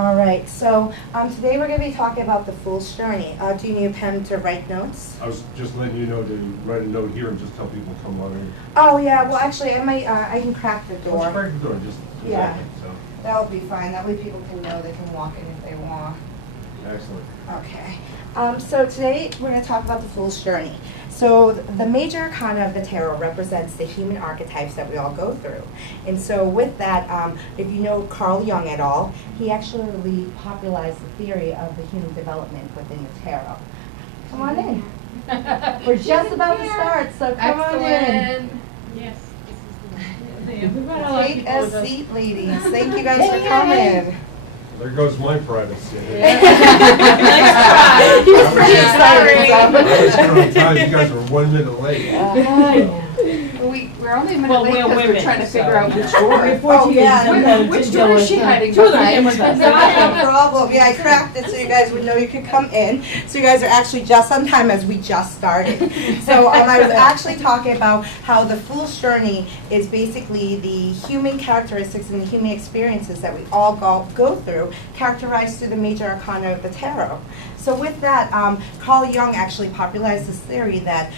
All right, so today we're going to be talking about the Fool's Journey. Do you need a pen to write notes? I was just letting you know to write a note here and just tell people to come on in. Oh yeah, well actually I might, I can crack the door. Just crack the door, just Yeah. so. That'll be fine, that way people can know they can walk in if they want. Excellent. Okay, so today we're going to talk about the Fool's Journey. So the Major Arcana of the Tarot represents the human archetypes that we all go through. And so with that, if you know Carl Jung at all, he actually popularized the theory of the human development within the tarot. Come on in. We're just about to start, so come on in. Yes. Take a seat, ladies. Thank you guys for coming. There goes my privacy. He was pretty excited. I was trying to tell you guys were 1 minute late. We're only a minute late because we're trying to figure out which door. Oh, yeah. Which door is she hiding Two of them behind? came with us. Not a problem. Yeah, I cracked it so you guys would know you could come in. So you guys are actually just on time as we just started. So I was actually talking about how the Fool's Journey is basically the human characteristics and the human experiences that we all go through, characterized through the Major Arcana of the Tarot. So with that, Carl Jung actually popularized this theory that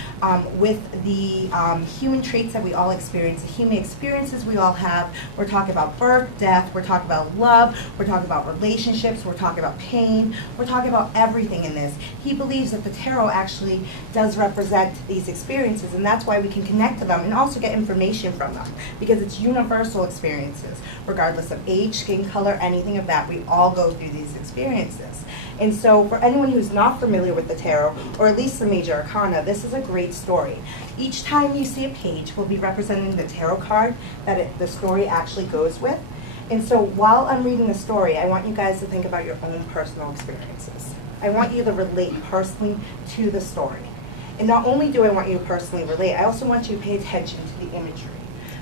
with the human traits that we all experience, the human experiences we all have, we're talking about birth, death, we're talking about love, we're talking about relationships, we're talking about pain, we're talking about everything in this. He believes that the tarot actually does represent these experiences, and that's why we can connect to them and also get information from them, because it's universal experiences. Regardless of age, skin color, anything of that, we all go through these experiences. And so for anyone who's not familiar with the tarot, or at least the Major Arcana, this is a great story. Each time you see a page will be representing the tarot card that the story actually goes with. And so while I'm reading the story, I want you guys to think about your own personal experiences. I want you to relate personally to the story. And not only do I want you to personally relate, I also want you to pay attention to the imagery.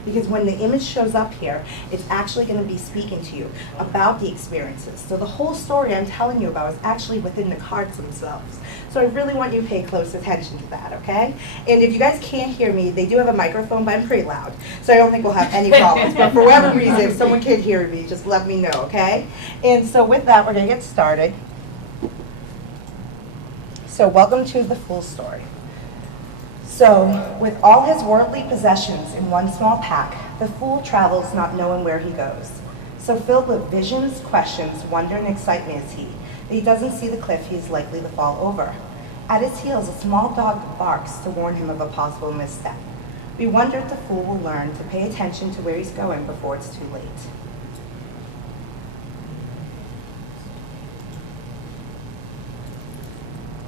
Because when the image shows up here, it's actually going to be speaking to you about the experiences. So the whole story I'm telling you about is actually within the cards themselves. So I really want you to pay close attention to that, okay? And if you guys can't hear me, they do have a microphone, but I'm pretty loud. So I don't think we'll have any problems. But for whatever reason, if someone can't hear me, just let me know, okay? And so with that, we're going to get started. So welcome to the Fool's Story. So, with all his worldly possessions in one small pack, the fool travels not knowing where he goes. So filled with visions, questions, wonder, and excitement is he, that he doesn't see the cliff he is likely to fall over. At his heels, a small dog barks to warn him of a possible misstep. We wonder if the fool will learn to pay attention to where he's going before it's too late.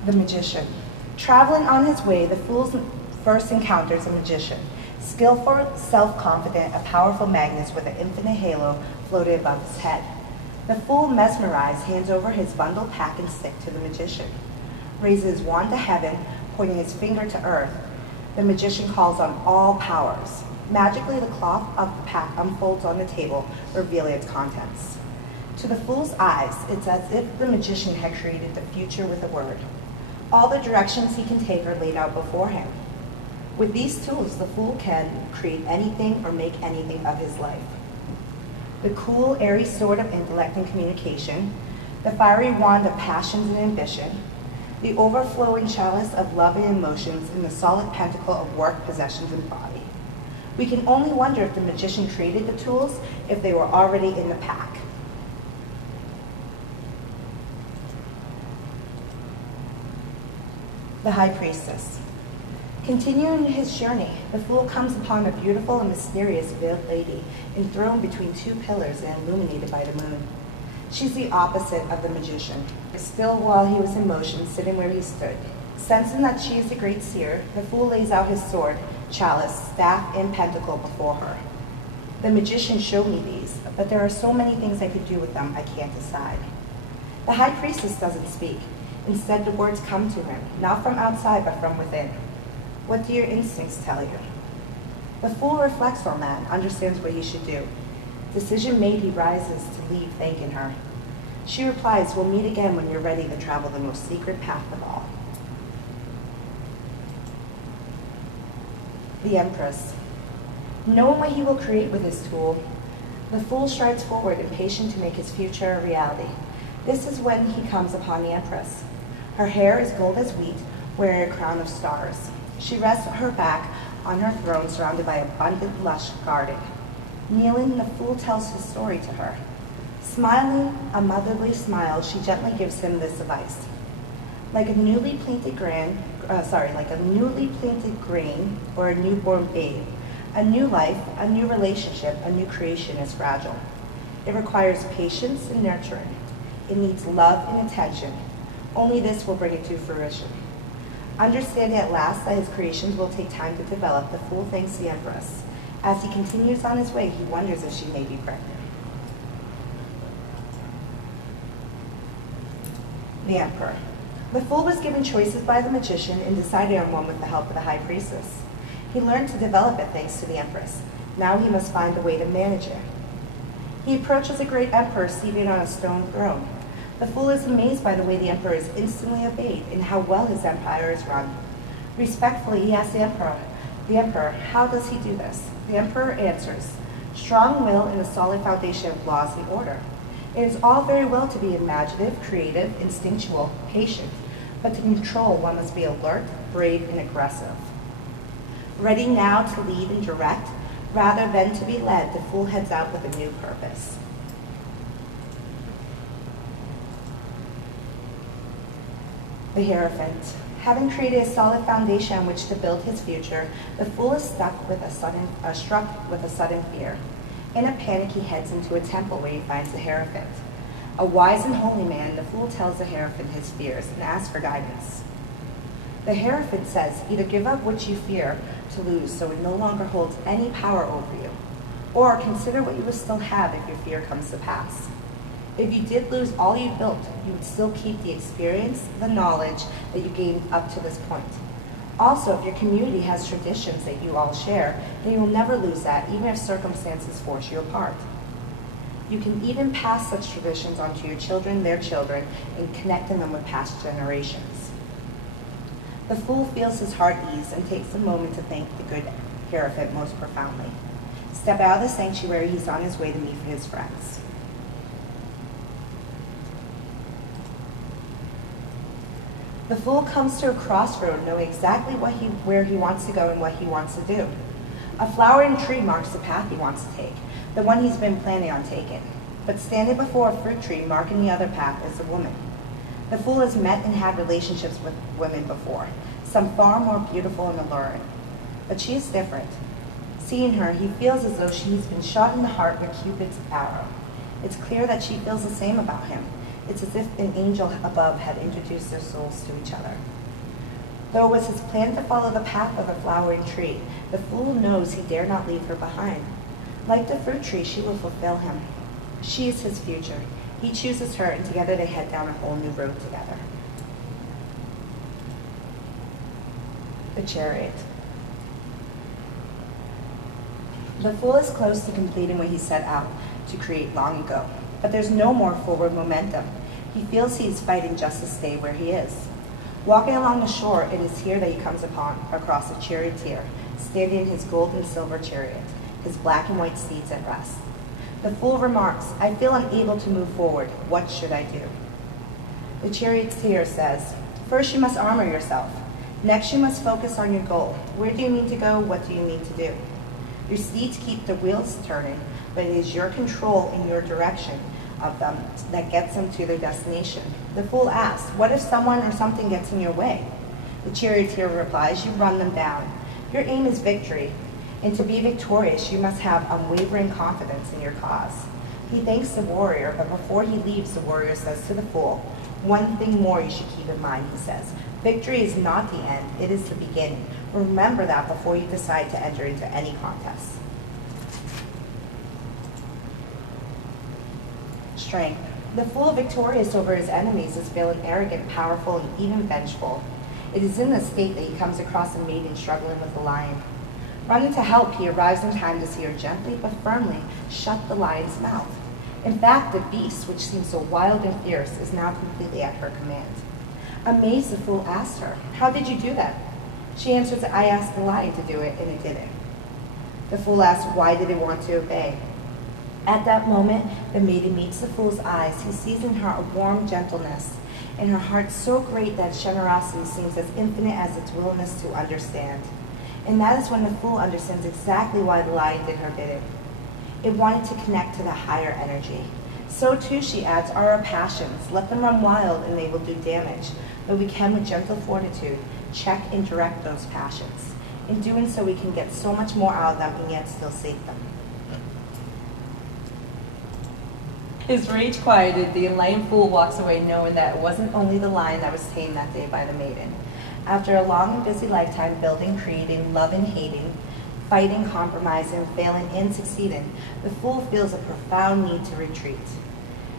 The Magician. Traveling on his way, the fool first encounters a magician, skillful, self-confident, a powerful magnet with an infinite halo floating above his head. The fool, mesmerized, hands over his bundle, pack, and stick to the magician. Raises his wand to heaven, pointing his finger to earth. The magician calls on all powers. Magically, the cloth of the pack unfolds on the table, revealing its contents. To the fool's eyes, it's as if the magician had created the future with a word. All the directions he can take are laid out before him. With these tools, the fool can create anything or make anything of his life. The cool, airy sword of intellect and communication, the fiery wand of passions and ambition, the overflowing chalice of love and emotions, and the solid pentacle of work, possessions, and body. We can only wonder if the magician created the tools, if they were already in the pack. The High Priestess. Continuing his journey, the fool comes upon a beautiful and mysterious veiled lady enthroned between two pillars and illuminated by the moon. She's the opposite of the magician. Still while he was in motion, sitting where he stood. Sensing that she is the great seer, the fool lays out his sword, chalice, staff, and pentacle before her. The magician showed me these, but there are so many things I could do with them, I can't decide. The High Priestess doesn't speak. Instead, the words come to him, not from outside, but from within. What do your instincts tell you? The fool reflects on that and understands what he should do. Decision made, he rises to leave, thanking her. She replies, we'll meet again when you're ready to travel the most secret path of all. The Empress. Knowing what he will create with his tool, the fool strides forward, impatient to make his future a reality. This is when he comes upon the Empress. Her hair is gold as wheat, wearing a crown of stars. She rests her back on her throne, surrounded by abundant, lush garden. Kneeling, the fool tells his story to her. Smiling a motherly smile, she gently gives him this advice. Like a newly planted grain or a newborn babe, a new life, a new relationship, a new creation is fragile. It requires patience and nurturing. It needs love and attention. Only this will bring it to fruition. Understanding at last that his creations will take time to develop, the fool thanks the Empress. As he continues on his way, he wonders if she may be pregnant. The Emperor. The fool was given choices by the magician and decided on one with the help of the high priestess. He learned to develop it thanks to the Empress. Now he must find a way to manage it. He approaches a great emperor seated on a stone throne. The fool is amazed by the way the emperor is instantly obeyed and how well his empire is run. Respectfully, he asks the emperor, how does he do this? The emperor answers, strong will and a solid foundation of laws and order. It is all very well to be imaginative, creative, instinctual, patient, but to control, one must be alert, brave, and aggressive. Ready now to lead and direct, rather than to be led, the fool heads out with a new purpose. The Hierophant. Having created a solid foundation on which to build his future, the fool is struck with a sudden fear. In a panic, he heads into a temple where he finds the Hierophant. A wise and holy man, the fool tells the Hierophant his fears and asks for guidance. The Hierophant says, either give up what you fear to lose so it no longer holds any power over you, or consider what you will still have if your fear comes to pass. If you did lose all you built, you would still keep the experience, the knowledge that you gained up to this point. Also, if your community has traditions that you all share, then you will never lose that, even if circumstances force you apart. You can even pass such traditions on to your children, their children, and connecting them with past generations. The fool feels his heart ease and takes a moment to thank the good Hierophant most profoundly. Step out of the sanctuary, he's on his way to meet his friends. The fool comes to a crossroad, knowing exactly where he wants to go and what he wants to do. A flowering tree marks the path he wants to take, the one he's been planning on taking. But standing before a fruit tree marking the other path is a woman. The fool has met and had relationships with women before, some far more beautiful and alluring. But she is different. Seeing her, he feels as though she's been shot in the heart with Cupid's arrow. It's clear that she feels the same about him. It's as if an angel above had introduced their souls to each other. Though it was his plan to follow the path of the flowering tree, the fool knows he dare not leave her behind. Like the fruit tree, she will fulfill him. She is his future. He chooses her, and together they head down a whole new road together. The Chariot. The fool is close to completing what he set out to create long ago, but there's no more forward momentum. He feels he is fighting just to stay where he is. Walking along the shore, it is here that he comes across a charioteer, standing in his gold and silver chariot, his black and white steeds at rest. The fool remarks, I feel unable to move forward. What should I do? The charioteer says, first you must armor yourself. Next you must focus on your goal. Where do you need to go? What do you need to do? Your steeds keep the wheels turning, but it is your control and your direction of them that gets them to their destination. The fool asks, what if someone or something gets in your way? The charioteer replies, you run them down. Your aim is victory, and to be victorious, you must have unwavering confidence in your cause. He thanks the warrior, but before he leaves, the warrior says to the fool, one thing more you should keep in mind, he says. Victory is not the end, it is the beginning. Remember that before you decide to enter into any contest. Strength. The fool victorious over his enemies is feeling arrogant, powerful, and even vengeful. It is in this state that he comes across a maiden struggling with a lion. Running to help, he arrives in time to see her gently but firmly shut the lion's mouth. In fact, the beast, which seems so wild and fierce, is now completely at her command. Amazed, the fool asks her, how did you do that? She answers, I asked the lion to do it, and it didn't. The fool asks, why did it want to obey? At that moment, the maiden meets the fool's eyes. He sees in her a warm gentleness, in her heart so great that its generosity seems as infinite as its willingness to understand. And that is when the fool understands exactly why the lion did her bidding. It wanted to connect to the higher energy. So too, she adds, are our passions. Let them run wild and they will do damage, but we can with gentle fortitude check and direct those passions. In doing so, we can get so much more out of them and yet still save them. His rage quieted, the enlightened fool walks away knowing that it wasn't only the lion that was tamed that day by the maiden. After a long and busy lifetime building, creating, loving, hating, fighting, compromising, failing, and succeeding, the fool feels a profound need to retreat.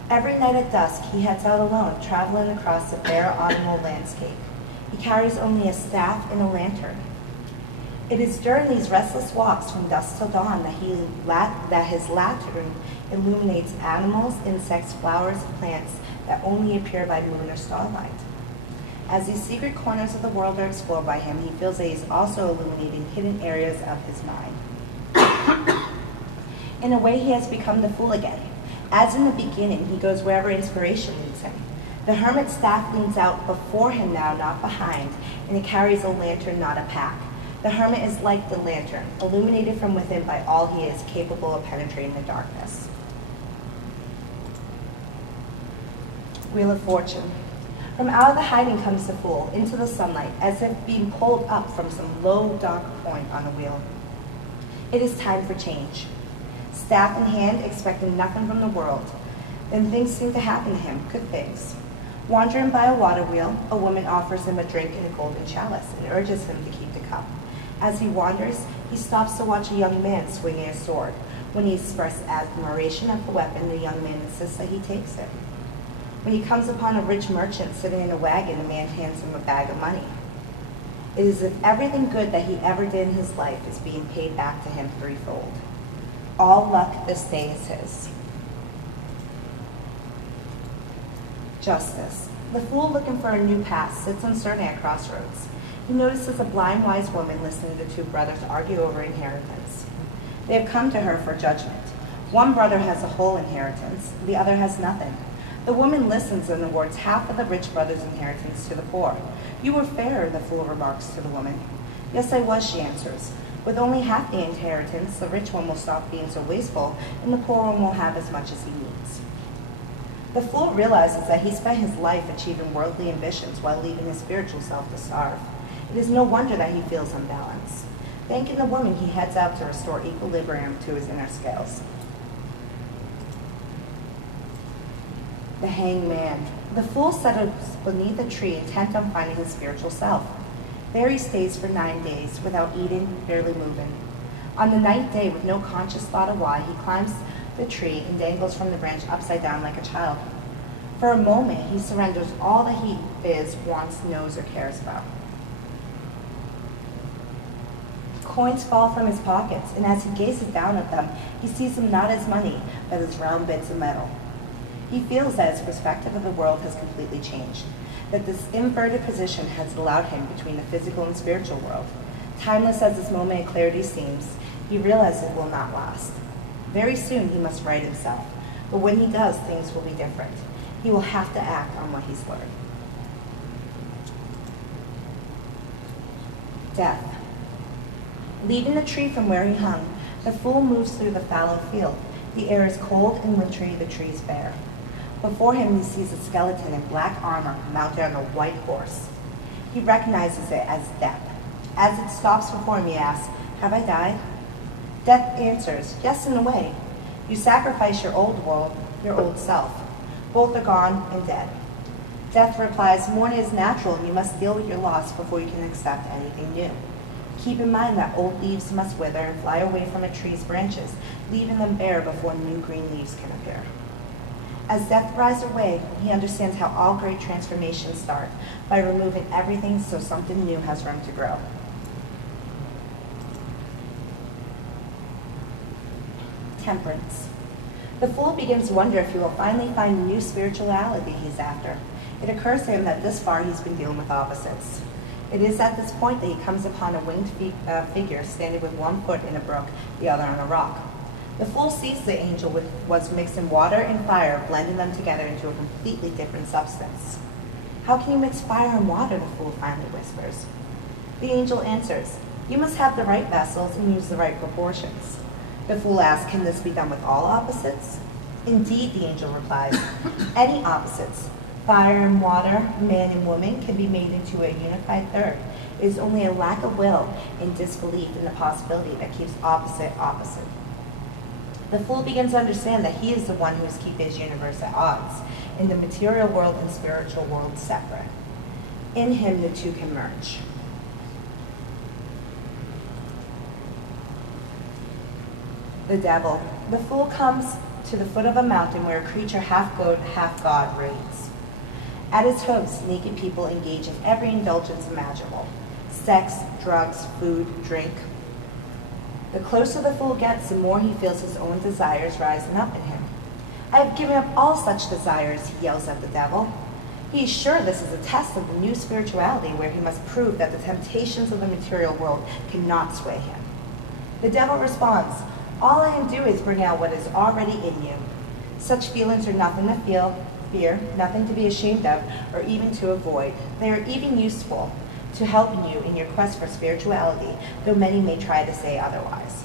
Every night at dusk, he heads out alone, traveling across the bare autumnal landscape. He carries only a staff and a lantern. It is during these restless walks from dusk till dawn that his lantern illuminates animals, insects, flowers, and plants that only appear by moon or starlight. As these secret corners of the world are explored by him, he feels that he is also illuminating hidden areas of his mind. In a way, he has become the fool again. As in the beginning, he goes wherever inspiration leads him. The hermit's staff leans out before him now, not behind, and he carries a lantern, not a pack. The hermit is like the lantern, illuminated from within by all he is, capable of penetrating the darkness. Wheel of Fortune. From out of the hiding comes the fool, into the sunlight, as if being pulled up from some low, dark point on the wheel. It is time for change. Staff in hand, expecting nothing from the world. Then things seem to happen to him, good things. Wandering by a water wheel, a woman offers him a drink in a golden chalice and urges him to keep the cup. As he wanders, he stops to watch a young man swinging a sword. When he expresses admiration at the weapon, the young man insists that he takes it. When he comes upon a rich merchant sitting in a wagon, the man hands him a bag of money. It is as if everything good that he ever did in his life is being paid back to him threefold. All luck this day is his. Justice. The fool looking for a new path sits uncertain at crossroads. He notices a blind, wise woman listening to two brothers argue over inheritance. They have come to her for judgment. One brother has a whole inheritance, the other has nothing. The woman listens and awards half of the rich brother's inheritance to the poor. You were fair, the fool remarks to the woman. Yes, I was, she answers. With only half the inheritance, the rich one will stop being so wasteful, and the poor one will have as much as he needs. The fool realizes that he spent his life achieving worldly ambitions while leaving his spiritual self to starve. It is no wonder that he feels unbalanced. Thanking the woman, he heads out to restore equilibrium to his inner scales. The Hanged Man. The fool settles beneath a tree, intent on finding his spiritual self. There he stays for 9 days, without eating, barely moving. On the 9th day, with no conscious thought of why, he climbs the tree and dangles from the branch upside down like a child. For a moment, he surrenders all that he is, wants, knows, or cares about. Coins fall from his pockets, and as he gazes down at them, he sees them not as money, but as round bits of metal. He feels that his perspective of the world has completely changed, that this inverted position has allowed him between the physical and spiritual world. Timeless as this moment of clarity seems, he realizes it will not last. Very soon he must right himself, but when he does, things will be different. He will have to act on what he's learned. Death. Leaving the tree from where he hung, the fool moves through the fallow field. The air is cold and wintry, the trees bare. Before him he sees a skeleton in black armor mounted on a white horse. He recognizes it as Death. As it stops before him, he asks, "Have I died?" Death answers, "Yes, in a way. You sacrifice your old world, your old self. Both are gone and dead." Death replies, "Mourning is natural, and you must deal with your loss before you can accept anything new. Keep in mind that old leaves must wither and fly away from a tree's branches, leaving them bare before new green leaves can appear." As Death rides away, he understands how all great transformations start, by removing everything so something new has room to grow. Temperance. The fool begins to wonder if he will finally find the new spirituality he's after. It occurs to him that this far he's been dealing with opposites. It is at this point that he comes upon a winged figure standing with one foot in a brook, the other on a rock. The fool sees the angel was mixing water and fire, blending them together into a completely different substance. How can you mix fire and water, the fool finally whispers. The angel answers, you must have the right vessels and use the right proportions. The fool asks, can this be done with all opposites? Indeed, the angel replies, any opposites, fire and water, man and woman, can be made into a unified third. It is only a lack of will and disbelief in the possibility that keeps opposite opposite. The fool begins to understand that he is the one who is keeping his universe at odds, and the material world and spiritual world separate. In him, the two can merge. The devil. The fool comes to the foot of a mountain where a creature half goat, half god reigns. At its hooves, naked people engage in every indulgence imaginable: sex, drugs, food, drink. The closer the fool gets, the more he feels his own desires rising up in him. I have given up all such desires, he yells at the devil. He is sure this is a test of the new spirituality where he must prove that the temptations of the material world cannot sway him. The devil responds, all I can do is bring out what is already in you. Such feelings are nothing to fear, nothing to be ashamed of, or even to avoid. They are even useful to helping you in your quest for spirituality, though many may try to say otherwise.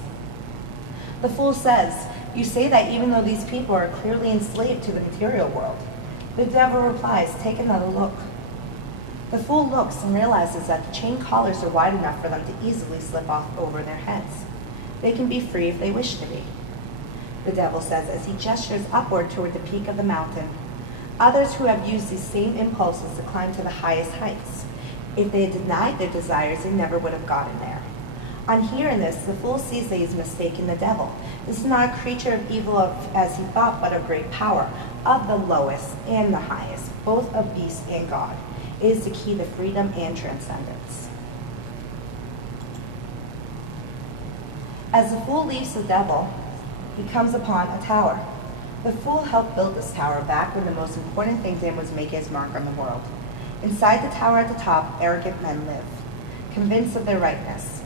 The fool says, you say that even though these people are clearly enslaved to the material world. The devil replies, take another look. The fool looks and realizes that the chain collars are wide enough for them to easily slip off over their heads. They can be free if they wish to be. The devil says as he gestures upward toward the peak of the mountain. Others who have used these same impulses to climb to the highest heights. If they had denied their desires, they never would have gotten there. On hearing this, the fool sees that he is mistaken the devil. This is not a creature of evil as he thought, but of great power, of the lowest and the highest, both of beast and God. It is the key to freedom and transcendence. As the fool leaves the devil, he comes upon a tower. The fool helped build this tower back when the most important thing to him was making his mark on the world. Inside the tower at the top, arrogant men live, convinced of their rightness.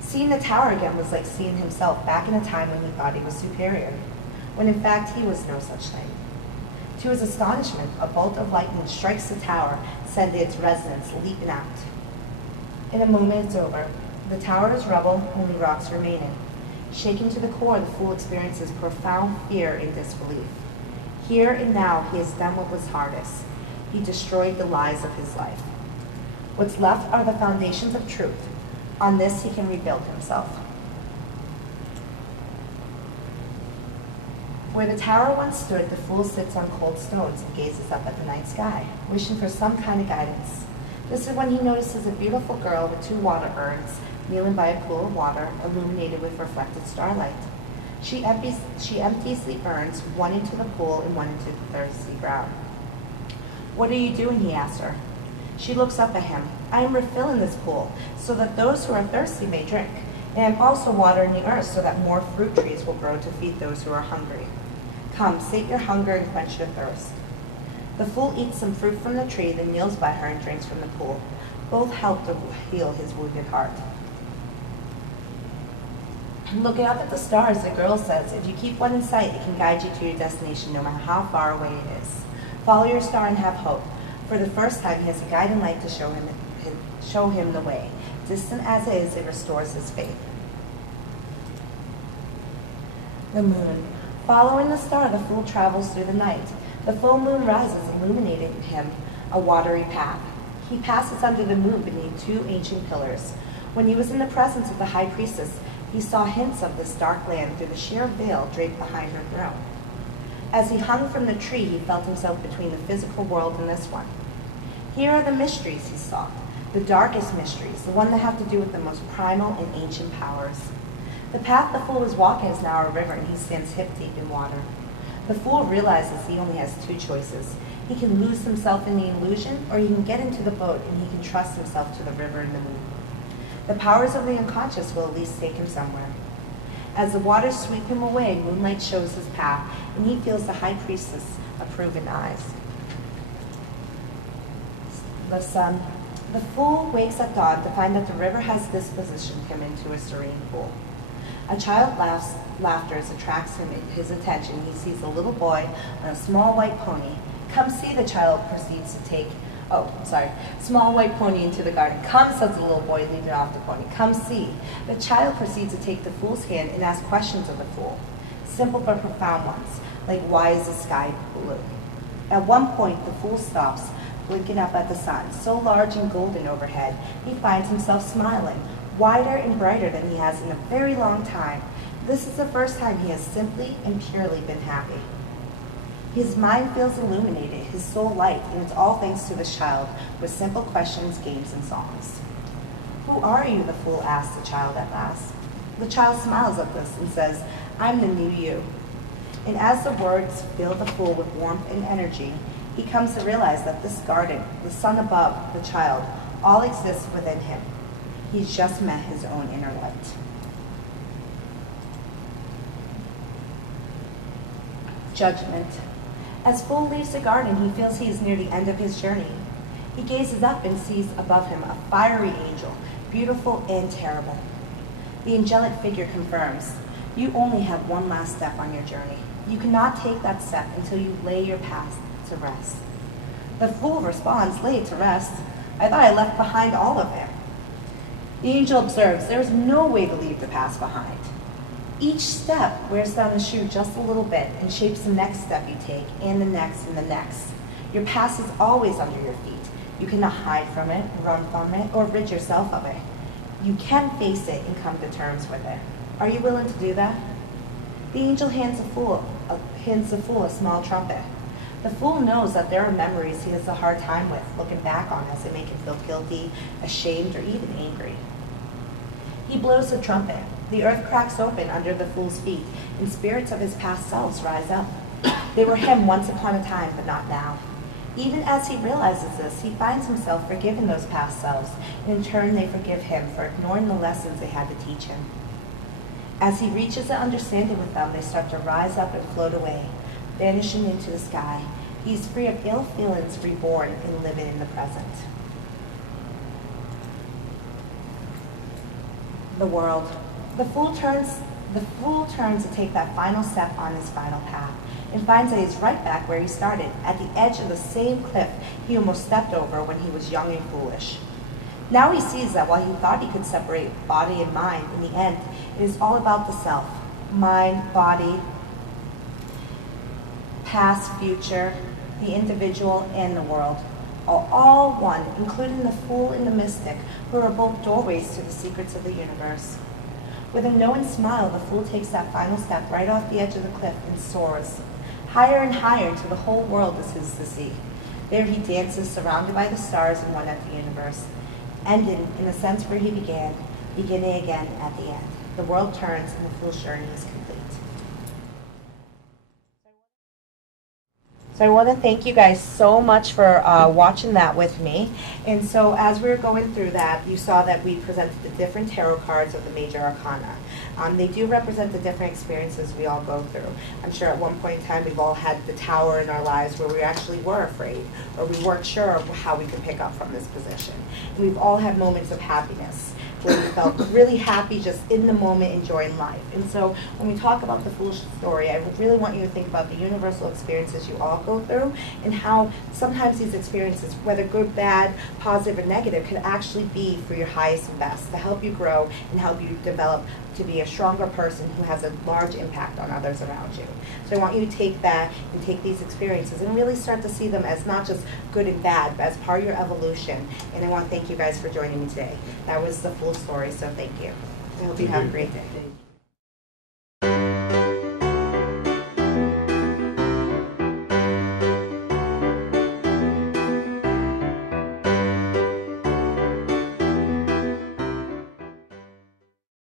Seeing the tower again was like seeing himself back in a time when he thought he was superior, when in fact he was no such thing. To his astonishment, a bolt of lightning strikes the tower, sending its residents leaping out. In a moment it's over. The tower is rubble, only rocks remaining. Shaken to the core, the fool experiences profound fear and disbelief. Here and now, he has done what was hardest. He destroyed the lies of his life. What's left are the foundations of truth. On this, he can rebuild himself. Where the tower once stood, the fool sits on cold stones and gazes up at the night sky, wishing for some kind of guidance. This is when he notices a beautiful girl with 2 water urns kneeling by a pool of water illuminated with reflected starlight. She empties the urns, one into the pool and one into the thirsty ground. What are you doing? He asks her. She looks up at him. I am refilling this pool so that those who are thirsty may drink. And I am also watering the earth so that more fruit trees will grow to feed those who are hungry. Come, sate your hunger and quench your thirst. The fool eats some fruit from the tree, then kneels by her and drinks from the pool. Both help to heal his wounded heart. Looking up at the stars, the girl says, if you keep one in sight, it can guide you to your destination no matter how far away it is. Follow your star and have hope. For the first time, he has a guiding light to show him the way. Distant as it is, it restores his faith. The moon. Following the star, the fool travels through the night. The full moon rises, illuminating him a watery path. He passes under the moon beneath 2 ancient pillars. When he was in the presence of the high priestess, he saw hints of this dark land through the sheer veil draped behind her throne. As he hung from the tree, he felt himself between the physical world and this one. Here are the mysteries he sought, the darkest mysteries, the one that have to do with the most primal and ancient powers. The path the fool was walking is now a river, and he stands hip-deep in water. The fool realizes he only has 2 choices. He can lose himself in the illusion, or he can get into the boat and he can trust himself to the river and the moon. The powers of the unconscious will at least take him somewhere. As the waters sweep him away, moonlight shows his path, and he feels the high priestess' approving eyes. The sun. The fool wakes at dawn to find that the river has dispositioned him into a serene pool. A child laughter attracts his attention. He sees a little boy on a small white pony. Come see, the child proceeds to take, small white pony into the garden. Come, says the little boy, leaving off the pony. Come see. The child proceeds to take the fool's hand and ask questions of the fool. Simple but profound ones, like why is the sky blue? At one point, the fool stops, blinking up at the sun, so large and golden overhead, he finds himself smiling, wider and brighter than he has in a very long time. This is the first time he has simply and purely been happy. His mind feels illuminated, his soul light, and it's all thanks to this child, with simple questions, games, and songs. Who are you, the fool asks the child at last. The child smiles at this and says, I'm the new you. And as the words fill the fool with warmth and energy, he comes to realize that this garden, the sun above, the child, all exists within him. He's just met his own inner light. Judgment. As Fool leaves the garden, he feels he is near the end of his journey. He gazes up and sees above him a fiery angel, beautiful and terrible. The angelic figure confirms, you only have one last step on your journey. You cannot take that step until you lay your past to rest. The fool responds, lay it to rest. I thought I left behind all of it. The angel observes, there is no way to leave the past behind. Each step wears down the shoe just a little bit and shapes the next step you take, and the next and the next. Your past is always under your feet. You cannot hide from it, run from it, or rid yourself of it. You can face it and come to terms with it. Are you willing to do that? The angel hands the fool a small trumpet. The fool knows that there are memories he has a hard time with, looking back on as they make him feel guilty, ashamed, or even angry. He blows the trumpet. The earth cracks open under the fool's feet, and spirits of his past selves rise up. They were him once upon a time, but not now. Even as he realizes this, he finds himself forgiving those past selves, and in turn they forgive him for ignoring the lessons they had to teach him. As he reaches an understanding with them, they start to rise up and float away, vanishing into the sky. He is free of ill feelings, reborn, and living in the present. The world. The fool turns to take that final step on his final path, and finds that he's right back where he started, at the edge of the same cliff he almost stepped over when he was young and foolish. Now he sees that while he thought he could separate body and mind, in the end, it is all about the self. Mind, body, past, future, the individual, and the world are all one, including the fool and the mystic, who are both doorways to the secrets of the universe. With a knowing smile, the fool takes that final step right off the edge of the cliff and soars, higher and higher until the whole world is his to see. There he dances, surrounded by the stars and one at the universe, ending in the sense where he began, beginning again at the end. The world turns and the fool's journey is complete. So I want to thank you guys so much for watching that with me. And so as we were going through that, you saw that we presented the different tarot cards of the Major Arcana. They do represent the different experiences we all go through. I'm sure at one point in time we've all had the tower in our lives where we actually were afraid, or we weren't sure of how we could pick up from this position. And we've all had moments of happiness, where we felt really happy just in the moment, enjoying life. And so when we talk about the foolish story, I really want you to think about the universal experiences you all go through, and how sometimes these experiences, whether good, bad, positive, or negative, can actually be for your highest and best, to help you grow and help you develop to be a stronger person who has a large impact on others around you. So I want you to take that and take these experiences and really start to see them as not just good and bad, but as part of your evolution. And I want to thank you guys for joining me today. That was the full story, so thank you. I hope you have a great day.